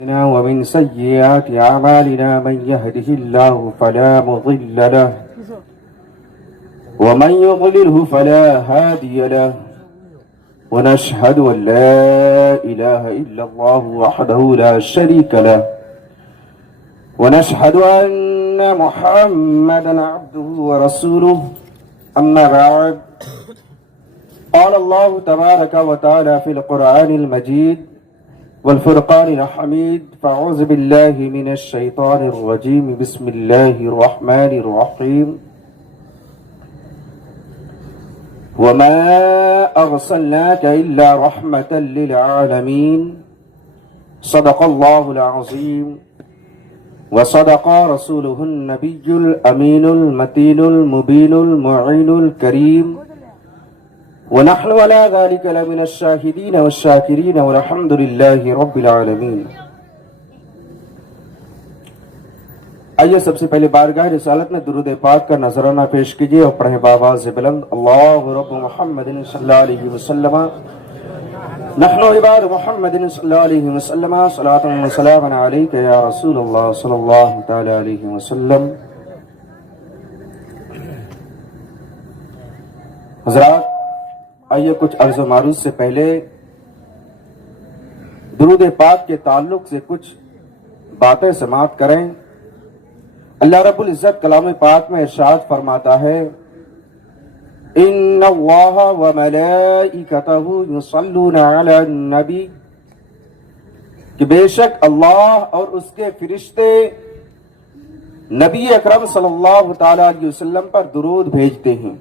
ومن سيئات أعمالنا من يهده الله فلا مضل له ومن يضلله فلا هادي له ونشهد أن لا إله إلا الله وحده لا شريك له ونشهد أن محمدا عبده ورسوله أما بعد قال الله تبارك وتعالى في القرآن المجيد والفرقان الحميد فأعوذ بالله من الشيطان الرجيم بسم الله الرحمن الرحيم وما أرسلناك إلا رحمة للعالمين صدق الله العظيم وصدق رسوله النبي الأمين المتين المبين المعين الكريم ونحن على ذلك لمن الشاهدين والشاكرين والحمد لله رب العالمین۔ آئیے سب سے پہلے بارگاہ رسالت میں درود پاک کا نذرانہ پیش کیجئے اور پڑھیں بآواز بلند اللہ رب محمد صلی اللہ علیہ وسلم نحن عباد محمد صلی اللہ علیہ وسلم صلاة و سلام علیک یا رسول اللہ صلی اللہ تعالی علیہ وسلم۔ حضرات، آئیے کچھ عرض و معروض سے پہلے درود پاک کے تعلق سے کچھ باتیں سماعت کریں۔ اللہ رب العزت کلام پاک میں ارشاد فرماتا ہے ان اللہ وملائکتہ یصلون علی النبی، کہ بے شک اللہ اور اس کے فرشتے نبی اکرم صلی اللہ تعالی علیہ وسلم پر درود بھیجتے ہیں۔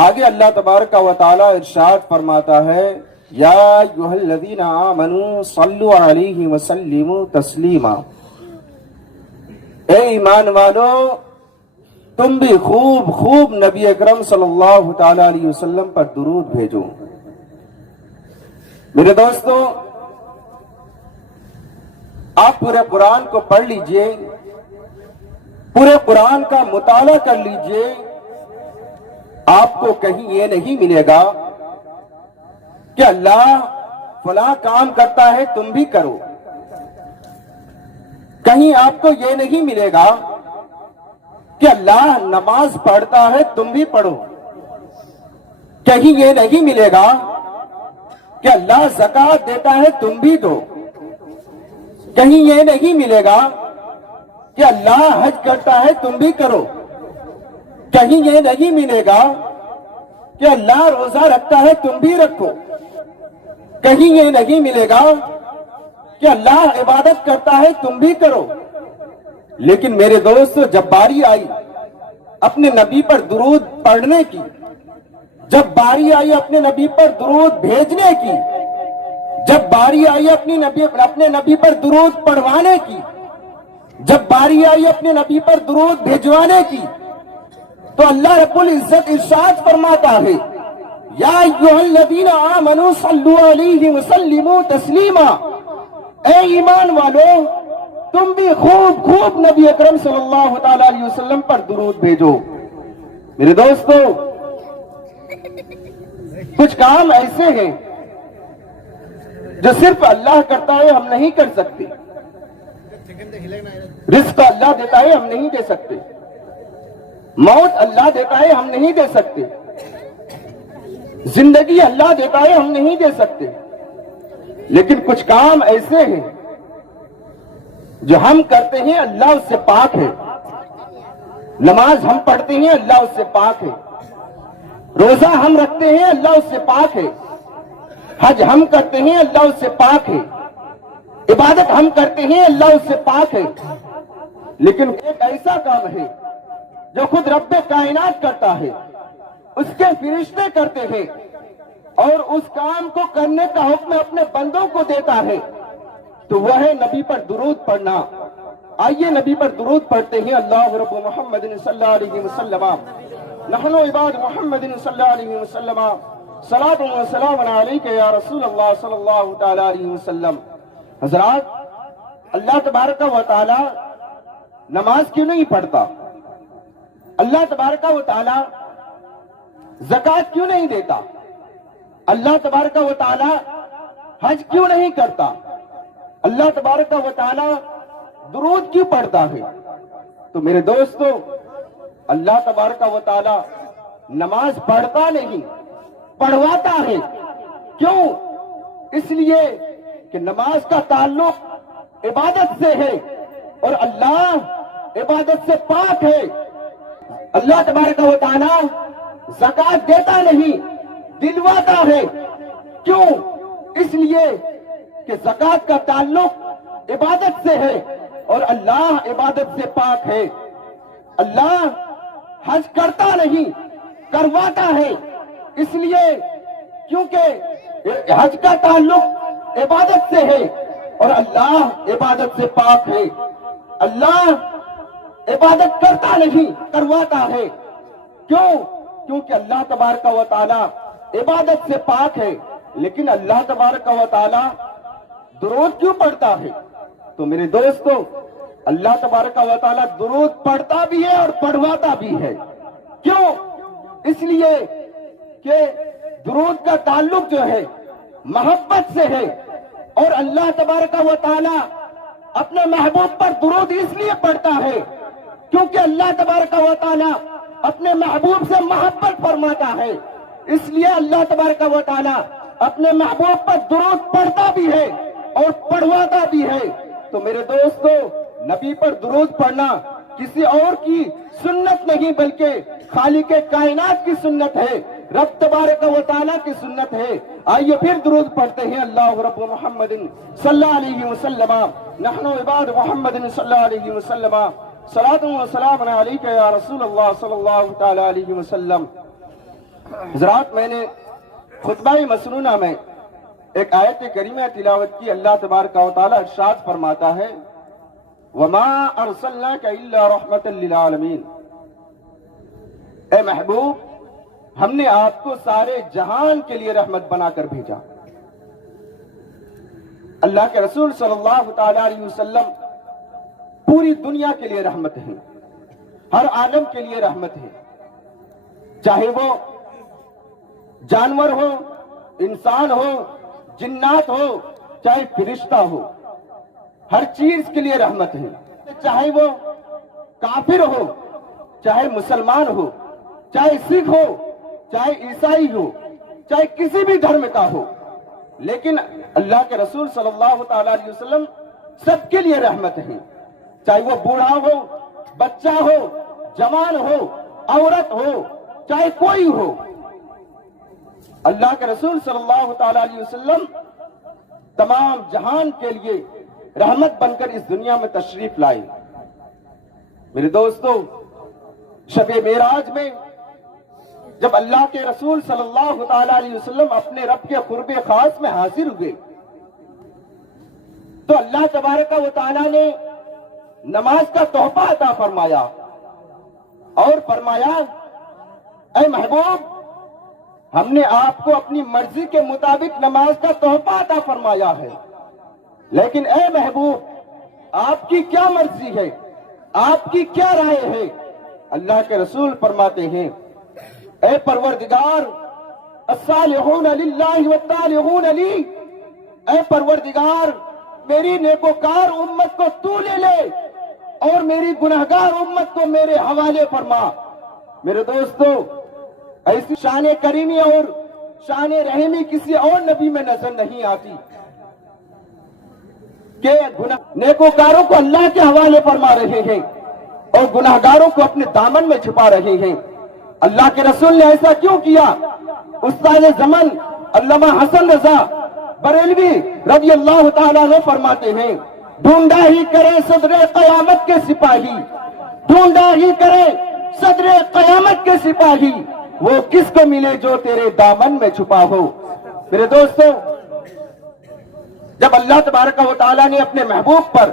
آگے اللہ تبارک و تعالی ارشاد فرماتا ہے یا ایھا الذین آمنوا صلوا علیہ وسلموا تسلیما، اے ایمان والو تم بھی خوب خوب نبی اکرم صلی اللہ تعالی علیہ وسلم پر درود بھیجو۔ میرے دوستو، آپ پورے قرآن کو پڑھ لیجئے، پورے قرآن کا مطالعہ کر لیجئے، آپ کو کہیں یہ نہیں ملے گا کہ اللہ فلاں کام کرتا ہے تم بھی کرو۔ کہیں آپ کو یہ نہیں ملے گا کہ اللہ نماز پڑھتا ہے تم بھی پڑھو۔ کہیں یہ نہیں ملے گا کہ اللہ زکوٰۃ دیتا ہے تم بھی دو۔ کہیں یہ نہیں ملے گا کہ اللہ حج کرتا ہے تم بھی کرو۔ کہیں یہ نہیں ملے گا کہ اللہ روزہ رکھتا ہے تم بھی رکھو۔ کہیں یہ نہیں ملے گا کہ اللہ عبادت کرتا ہے تم بھی کرو۔ لیکن میرے دوستو، جب باری آئی اپنے نبی پر درود پڑھنے کی، جب باری آئی اپنے نبی پر درود بھیجنے کی، جب باری آئی اپنے نبی پر درود پڑھوانے کی، جب باری آئی اپنے نبی پر درود بھیجوانے کی، تو اللہ رب العزت ارشاد فرماتا ہے یا ایھا الذین آمنوا صلوا علیہ وسلموا تسلیما، اے ایمان والو تم بھی خوب خوب نبی اکرم صلی اللہ تعالی علیہ وسلم پر درود بھیجو۔ میرے دوستو، کچھ کام ایسے ہیں جو صرف اللہ کرتا ہے، ہم نہیں کر سکتے۔ رزق اللہ دیتا ہے، ہم نہیں دے سکتے۔ موت اللہ دیتا ہے، ہم نہیں دے سکتے۔ زندگی اللہ دیتا ہے، ہم نہیں دے سکتے۔ لیکن کچھ کام ایسے ہیں جو ہم کرتے ہیں، اللہ اس سے پاک ہے۔ نماز ہم پڑھتے ہیں، اللہ اس سے پاک ہے۔ روزہ ہم رکھتے ہیں، اللہ اس سے پاک ہے۔ حج ہم کرتے ہیں، اللہ اس سے پاک ہے۔ عبادت ہم کرتے ہیں، اللہ اس سے پاک ہے۔ لیکن ایک ایسا کام ہے جو خود رب کائنات کرتا ہے، اس کے فرشتے کرتے ہیں، اور اس کام کو کرنے کا حکم اپنے بندوں کو دیتا ہے، تو وہ ہے نبی پر درود پڑھنا۔ آئیے نبی پر درود پڑھتے ہیں۔ اللہ رب محمد صلی اللہ علیہ وسلم نحن عباد محمد صلی اللہ علیہ وسلم صلاۃ و سلام علیک یا رسول اللہ صلی اللہ تعالی علیہ وسلم۔ حضرات، اللہ تبارک و تعالی نماز کیوں نہیں پڑھتا؟ اللہ تبارک و تعالی زکوٰۃ کیوں نہیں دیتا؟ اللہ تبارک و تعالی حج کیوں نہیں کرتا؟ اللہ تبارک و تعالی درود کیوں پڑھتا ہے؟ تو میرے دوستو، اللہ تبارک و تعالی نماز پڑھتا نہیں، پڑھواتا ہے۔ کیوں؟ اس لیے کہ نماز کا تعلق عبادت سے ہے اور اللہ عبادت سے پاک ہے۔ اللہ تبارک و تعالی زکات دیتا نہیں، دلواتا ہے۔ کیوں؟ اس لیے کہ زکات کا تعلق عبادت سے ہے اور اللہ عبادت سے پاک ہے۔ اللہ حج کرتا نہیں، کرواتا ہے، اس لیے کیونکہ حج کا تعلق عبادت سے ہے اور اللہ عبادت سے پاک ہے۔ اللہ عبادت کرتا نہیں، کرواتا ہے۔ کیوں؟ کیونکہ اللہ تبارک و تعالی عبادت سے پاک ہے۔ لیکن اللہ تبارک و تعالی درود کیوں پڑھتا ہے؟ تو میرے دوستو، اللہ تبارک و تعالی درود پڑھتا بھی ہے اور پڑھواتا بھی ہے۔ کیوں؟ اس لیے کہ درود کا تعلق جو ہے محبت سے ہے اور اللہ تبارک و تعالی اپنے محبوب پر درود اس لیے پڑھتا ہے کیونکہ اللہ تبارک و تعالی اپنے محبوب سے محبت فرماتا ہے۔ اس لیے اللہ تبارک و تعالی اپنے محبوب پر درود پڑھتا بھی ہے اور پڑھواتا بھی ہے۔ تو میرے دوستو، نبی پر درود پڑھنا کسی اور کی سنت نہیں بلکہ خالق کائنات کی سنت ہے، رب تبارک و تعالیٰ کی سنت ہے۔ آئیے پھر درود پڑھتے ہیں۔ اللہ رب محمد صلی اللہ علیہ وسلم، نحن عباد محمد صلی اللہ علیہ وسلم، صلاۃ و سلام علیک یا رسول اللہ صلی اللہ تعالی علیہ وسلم۔ حضرات، میں نے خطبہ مسنونہ میں ایک آیت کریمہ تلاوت کی۔ اللہ تبارک و تعالیٰ ارشاد فرماتا ہے، وَمَا أَرْسَلْنَاكَ إِلَّا رَحْمَةً لِلْعَالَمِينَ، اے محبوب، ہم نے آپ کو سارے جہان کے لیے رحمت بنا کر بھیجا۔ اللہ کے رسول صلی اللہ تعالی علیہ وسلم پوری دنیا کے لیے رحمت ہے، ہر عالم کے لیے رحمت ہے، چاہے وہ جانور ہو، انسان ہو، جنات ہو، چاہے فرشتہ ہو، ہر چیز کے لیے رحمت ہے، چاہے وہ کافر ہو، چاہے مسلمان ہو، چاہے سکھ ہو، چاہے عیسائی ہو، چاہے کسی بھی دھرم کا ہو، لیکن اللہ کے رسول صلی اللہ تعالی علیہ وسلم سب کے لیے رحمت ہے، چاہے وہ بوڑھا ہو، بچہ ہو، جوان ہو، عورت ہو، چاہے کوئی ہو۔ اللہ کے رسول صلی اللہ تعالی علیہ وسلم تمام جہان کے لیے رحمت بن کر اس دنیا میں تشریف لائے۔ میرے دوستو، شب معراج میں جب اللہ کے رسول صلی اللہ تعالی علیہ وسلم اپنے رب کے قرب خاص میں حاضر ہوئے تو اللہ تبارک و تعالی نے نماز کا تحفہ عطا فرمایا اور فرمایا، اے محبوب، ہم نے آپ کو اپنی مرضی کے مطابق نماز کا تحفہ عطا فرمایا ہے، لیکن اے محبوب، آپ کی کیا مرضی ہے، آپ کی کیا رائے ہے؟ اللہ کے رسول فرماتے ہیں، اے پروردگار، الصالحون للہ والطالحون لی، اے پروردگار، میری نیکوکار امت کو تو لے لے اور میری گناہگار امت کو میرے حوالے فرما۔ میرے دوستو، ایسی شان کریمی اور شان رحیمی کسی اور نبی میں نظر نہیں آتی کہ نیکوکاروں کو اللہ کے حوالے فرما رہے ہیں اور گناہگاروں کو اپنے دامن میں چھپا رہے ہیں۔ اللہ کے رسول نے ایسا کیوں کیا؟ استاد زمن علامہ حسن رضا بریلوی رضی اللہ تعالیٰ عنہ فرماتے ہیں، ڈھونڈا ہی کرے صدر قیامت کے سپاہی، ڈھونڈا ہی کرے صدر قیامت کے سپاہی، وہ کس کو ملے جو تیرے دامن میں چھپا ہو۔ میرے دوستو، جب اللہ تبارک و تعالیٰ نے اپنے محبوب پر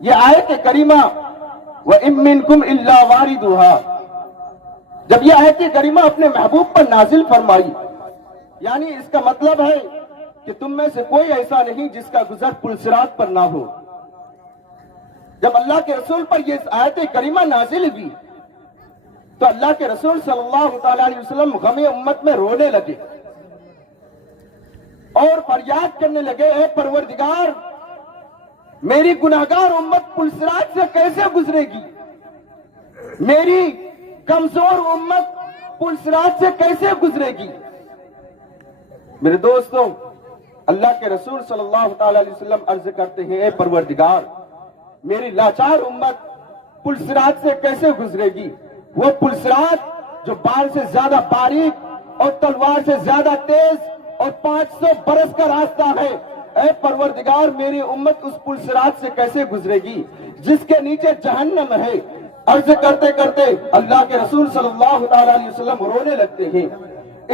یہ آیت کریمہ وَإِن مِّنكُمْ إِلَّا وَارِدُهَا، جب یہ آیت کریمہ اپنے محبوب پر نازل فرمائی، یعنی اس کا مطلب ہے کہ تم میں سے کوئی ایسا نہیں جس کا گزر پل صراط پر نہ ہو۔ جب اللہ کے رسول پر یہ آیت کریمہ نازل ہوئی تو اللہ کے رسول صلی اللہ تعالی علیہ وسلم غم امت میں رونے لگے۔ اور فریاد کرنے لگے، اے پروردگار میری گناہگار امت پلسرات سے کیسے گزرے گی، میری کمزور امت پلسرات سے کیسے گزرے گی۔ میرے دوستوں، اللہ کے رسول صلی اللہ تعالی علیہ وسلم عرض کرتے ہیں، اے پروردگار میری لاچار امت پلسرات سے کیسے گزرے گی، وہ پلسرات جو بال سے زیادہ باریک اور تلوار سے زیادہ تیز اور 500 برس کا راستہ ہے۔ اے پروردگار میری امت اس پلسرات سے کیسے گزرے گی جس کے نیچے جہنم ہے۔ عرض کرتے کرتے اللہ کے رسول صلی اللہ تعالی علیہ وسلم رونے لگتے ہیں،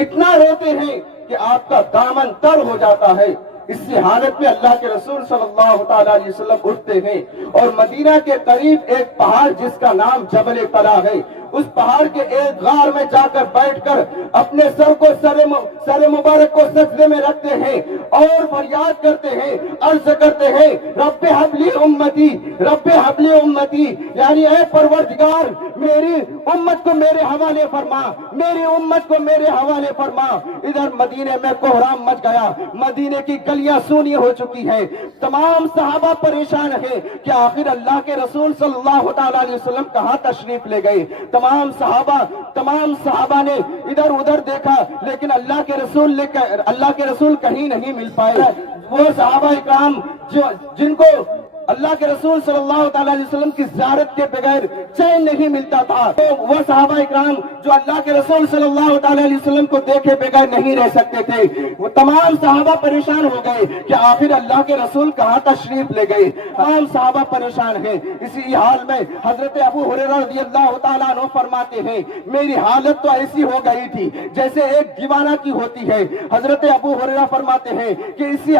اتنا روتے ہیں کہ آپ کا دامن تر ہو جاتا ہے۔ اسی حالت میں اللہ کے رسول صلی اللہ تعالی علیہ وسلم اٹھتے ہیں اور مدینہ کے قریب ایک پہاڑ جس کا نام جبل طلا ہے، اس پہاڑ کے ایک غار میں جا کر بیٹھ کر اپنے سر مبارک کو سجدے میں رکھتے ہیں اور فریاد کرتے ہیں، عرض کرتے ہیں، رب حبلی امتی، رب حبلی امتی، یعنی اے پروردگار میری امت کو میرے حوالے فرما، میری امت کو میرے حوالے فرما۔ ادھر مدینے میں کوہرام مچ گیا، مدینے کی گلیاں سونی ہو چکی ہیں، تمام صحابہ پریشان ہیں کہ آخر اللہ کے رسول صلی اللہ تعالی علیہ وسلم کہاں تشریف لے گئے۔ تمام صحابہ نے ادھر ادھر دیکھا لیکن اللہ کے رسول کہیں نہیں مل پائے۔ وہ صحابہ اکرام جن کو اللہ کے رسول صلی اللہ تعالی علیہ وسلم کی زیارت کے بغیر چین نہیں ملتا تھا، تو وہ صحابہ اکرام جو اللہ کے رسول صلی اللہ تعالی علیہ وسلم کو دیکھے بغیر نہیں رہ سکتے تھے، وہ تمام صحابہ پریشان ہو گئے کہ آخر اللہ کے رسول کہاں تشریف لے گئے۔ تمام صحابہ پریشان ہیں۔ اسی حال میں حضرت ابو ہریرہ رضی اللہ تعالیٰ عنہ فرماتے ہیں، میری حالت تو ایسی ہو گئی تھی جیسے ایک دیوانہ کی ہوتی ہے۔ حضرت ابو ہریرہ فرماتے ہیں کہ اسی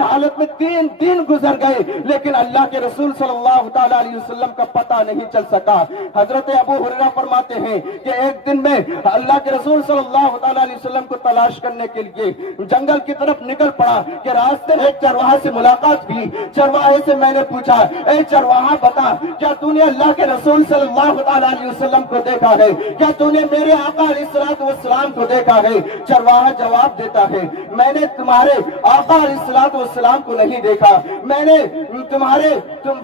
حالت میں 3 دن گزر گئے لیکن اللہ کے رسول صلی اللہ تعالی علیہ وسلم کا پتہ نہیں چل سکا۔ حضرت ابو ہریرہ فرماتے ہیں کہ ایک دن میں اللہ کے رسول صلی اللہ تعالی علیہ وسلم کو تلاش کرنے کے لیے جنگل کی طرف نکل پڑا کہ راستے میں ایک چرواہے سے ملاقات بھی۔ چرواہے سے میں نے پوچھا، اے چرواہا بتا کیا تو نے اللہ کے رسول صلی اللہ تعالی علیہ وسلم کو دیکھا ہے، کیا تو نے میرے آقا علیہ الصلوۃ والسلام کو دیکھا ہے؟ چرواہا جواب دیتا ہے، میں نے تمہارے آقا علیہ الصلوۃ والسلام کو نہیں دیکھا، میں نے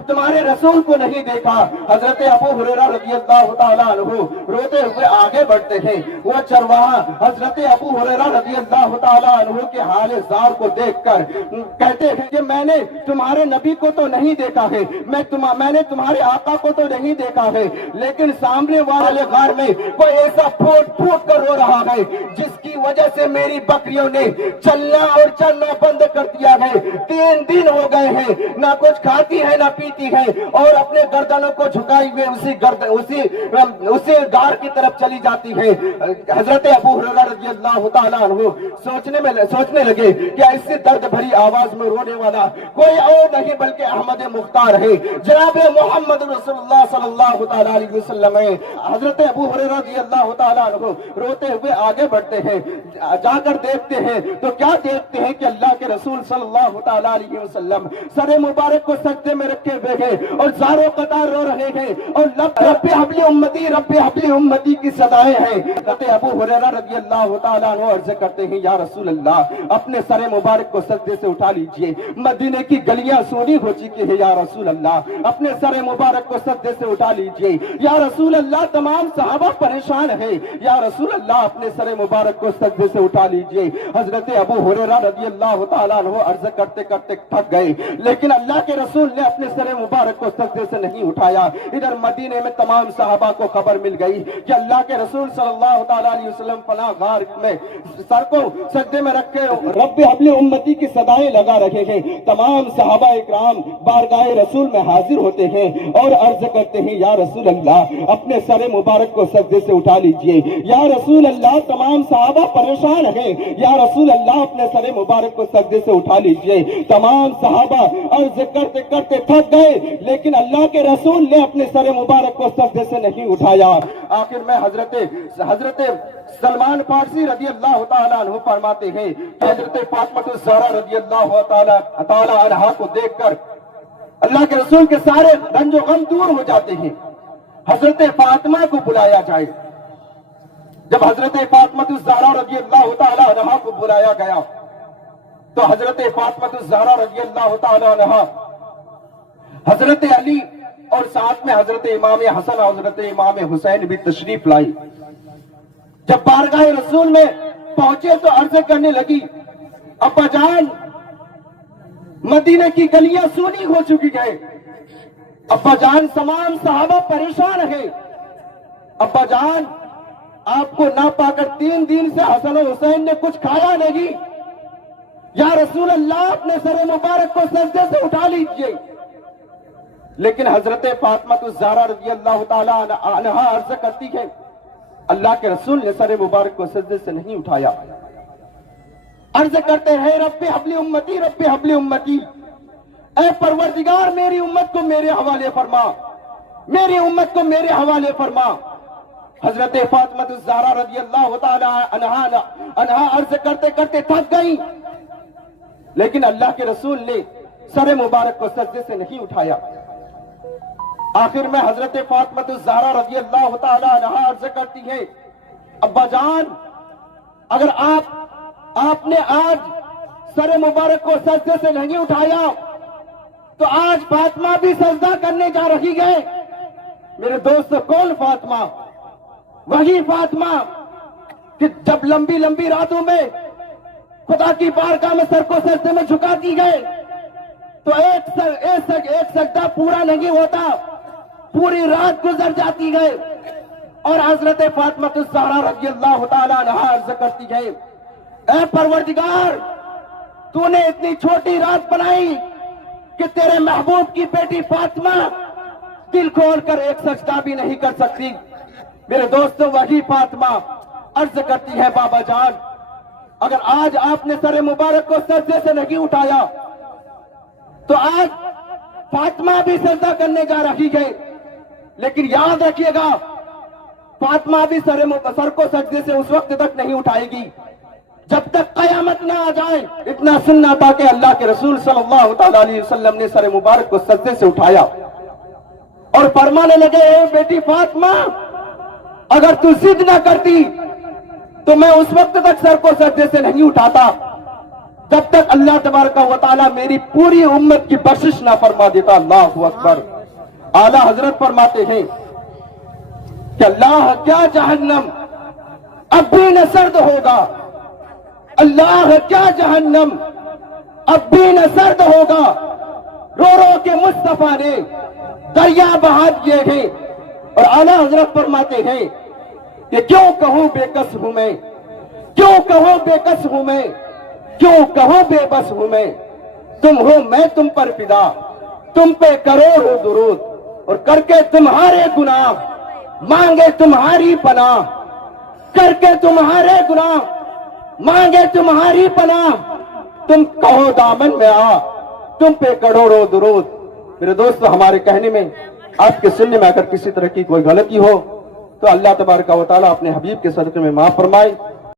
تمہارے رسول کو نہیں دیکھا۔ حضرت ابو ہریرہ رضی اللہ تعالیٰ عنہ روتے ہوئے آگے بڑھتے ہیں۔ وہ چرواہا حضرت ابو ہریرہ رضی اللہ تعالیٰ عنہ کے حال زار کو دیکھ کر کہتے ہیں کہ میں نے تمہارے نبی کو تو نہیں دیکھا ہے، میں نے تمہارے آقا کو تو نہیں دیکھا ہے، لیکن سامنے والے غار میں کوئی ایسا پھوٹ پھوٹ کر رو رہا ہے جس کی وجہ سے میری بکریوں نے چلنا اور چلنا بند کر دیا ہے۔ 3 دن ہو گئے ہیں، نہ کچھ کھاتی ہے نہ پیتی ہے اور اپنے گردنوں کو جھکائے ہوئے اسی غار کی طرف چلی جاتی ہے۔ حضرت ابو ہریرہ رضی اللہ تعالیٰ عنہ سوچنے لگے کہ ایسی درد بھری آواز میں رونے والا کوئی اور نہیں بلکہ احمد مختار ہے، جناب محمد رسول اللہ صلی اللہ تعالیٰ علیہ وسلم ہے۔ حضرت ابو ہریرہ رضی اللہ تعالیٰ عنہ روتے ہوئے آگے بڑھتے ہیں، جا کر دیکھتے ہیں تو کیا دیکھتے ہیں کہ اللہ کے رسول صلی اللہ تعالیٰ علیہ وسلم سر مبارک کو سجدے میں رکھے ہوئے ہیں اور زاروں قطار رو رہے ہیں اور رب حبلی امتی، رب حبلی امتی کی صدائیں ہیں۔ حضرت ابو ہریرہ رضی اللہ تعالیٰ عنہ عرض کرتے ہیں، یا رسول اللہ اپنے سر مبارک کو سجدے سے اٹھا لیجئے، مدینے کی گلیاں سونی ہو چکی ہے، یا رسول اللہ اپنے سر مبارک کو سجدے سے اٹھا لیجئے، یا رسول اللہ تمام صحابہ پریشان ہیں، یا رسول اللہ اپنے سر مبارک کو سجدے سے اٹھا لیجئے۔ حضرت ابو ہریرہ رضی اللہ تعالیٰ عنہ عرض کرتے کرتے تھک گئے لیکن اللہ کے رسول نے اپنے سر مبارک کو سجدے سے نہیں اٹھایا۔ ادھر مدینے میں تمام صحابہ کو خبر مل گئی کہ اللہ کے رسول صلی اللہ تعالیٰ علیہ وسلم فلاں غار میں سر کو سجدے میں رکھ کے رب حبلی امتی کی صدائیں لگا رہے ہیں۔ تمام صحابہ اکرام بارگاہ رسول میں حاضر ہوتے ہیں اور عرض کرتے ہیں، یا رسول اللہ اپنے سر مبارک کو سجدے سے اٹھا لیجئے، یا رسول اللہ تمام صحابہ پریشان ہیں، یا رسول اللہ اپنے سر مبارک کو سجدے سے اٹھا لیجئے۔ تمام صحابہ عرض کرتے کرتے تھک گئے لیکن اللہ کے رسول نے اپنے سر مبارک کو سجدے سے نہیں اٹھایا۔ آخر میں حضرت سلمان فارسی رضی اللہ تعالیٰ عنہ فرماتے ہیں کہ حضرت فاطمہ الزہرا رضی اللہ تعالیٰ عنہا کو دیکھ کر اللہ کے رسول کے سارے رنج و غم دور ہو جاتے ہیں۔ حضرت فاطمہ کو بلایا جائے، جب حضرت فاطمۃ الزہرا رضی اللہ تعالی عنہا کو بلایا گیا تو حضرت فاطمۃ الزہرا رضی اللہ تعالی عنہا حضرت علی اور ساتھ میں حضرت امام حسن اور حضرت امام حسین بھی تشریف لائی. جب بارگاہ رسول میں پہنچے تو عرض کرنے لگی ابا جان مدینے کی گلیاں سونی ہو چکی ہے. ابا جان تمام صحابہ پریشان ہے. ابا جان آپ کو نہ پا کر 3 دن سے حسن و حسین نے کچھ کھایا نہیں. یا رسول اللہ اپنے سر مبارک کو سجدے سے اٹھا لیجئے. لیکن حضرت فاطمۃ الزہرا رضی اللہ تعالی عنہا عرض کرتی ہے اللہ کے رسول نے سر مبارک کو سجدے سے نہیں اٹھایا. عرض کرتے ہیں رب حبلی امتی رب حبلی امتی، اے پروردگار میری امت کو میرے حوالے فرما، میری امت کو میرے حوالے فرما. حضرت فاطمۃ الزہرا رضی اللہ تعالی عنہا عرض کرتے کرتے تھک گئی، لیکن اللہ کے رسول نے سر مبارک کو سجدے سے نہیں اٹھایا. آخر میں حضرت فاطمۃ الزہرا رضی اللہ تعالی عنہا عرض کرتی ہے ابا جان اگر آپ نے آج سر مبارک کو سجدے سے نہیں اٹھایا تو آج فاطمہ بھی سجدہ کرنے جا رہی ہے. میرے دوست کون فاطمہ؟ وہی فاطمہ کہ جب لمبی لمبی راتوں میں خدا کی بارگاہ میں سر کو سجدے میں جھکاتی گئے تو ایک سجدہ پورا نہیں ہوتا، پوری رات گزر جاتی ہے. اور حضرت فاطمۃ الزہرا رضی اللہ تعالی عنہا عرض کرتی ہے اے پروردگار تو نے اتنی چھوٹی رات بنائی کہ تیرے محبوب کی بیٹی فاطمہ دل کھول کر ایک سجدہ بھی نہیں کر سکتی. میرے دوستو وہی فاطمہ عرض کرتی ہے بابا جان اگر آج آپ نے سر مبارک کو سجدے سے نہیں اٹھایا تو آج فاطمہ بھی سجدہ کرنے جا رہی ہے. لیکن یاد رکھیے گا فاطمہ بھی سر کو سجدے سے اس وقت تک نہیں اٹھائے گی جب تک قیامت نہ آ جائے. اتنا سننا تھا کہ اللہ کے رسول صلی اللہ تعالی علیہ وسلم نے سر مبارک کو سجدے سے اٹھایا اور فرمانے لگے اے بیٹی فاطمہ اگر تو ضد نہ کرتی تو میں اس وقت تک سر کو سجدے سے نہیں اٹھاتا جب تک اللہ تبارک و تعالی میری پوری امت کی بخشش نہ فرما دیتا. اللہ اکبر. اعلیٰ حضرت فرماتے ہیں کہ اللہ کیا جہنم اب بھی نہ سرد ہوگا، اللہ کیا جہنم اب بھی نہ سرد ہوگا، رو رو کے مصطفیٰ نے دریا بہا دیے ہیں. اور اعلیٰ حضرت فرماتے ہیں کہ کیوں کہوں بے کس ہوں میں، کیوں کہوں بے کس ہوں میں، کیوں کہوں بے بس ہوں میں، تم ہو میں تم پر فدا، تم پہ کروڑوں درود اور کر کے تمہارے گناہ مانگے تمہاری پناہ، کر کے تمہارے گناہ مانگے تمہاری پناہ، تم کہو دامن میں آ تم پہ کروڑوں درود. میرے دوست ہمارے کہنے میں آپ کے سننے میں اگر کسی طرح کی کوئی غلطی ہو تو اللہ تبارک و تعالیٰ اپنے حبیب کے صدقے میں معاف فرمائے.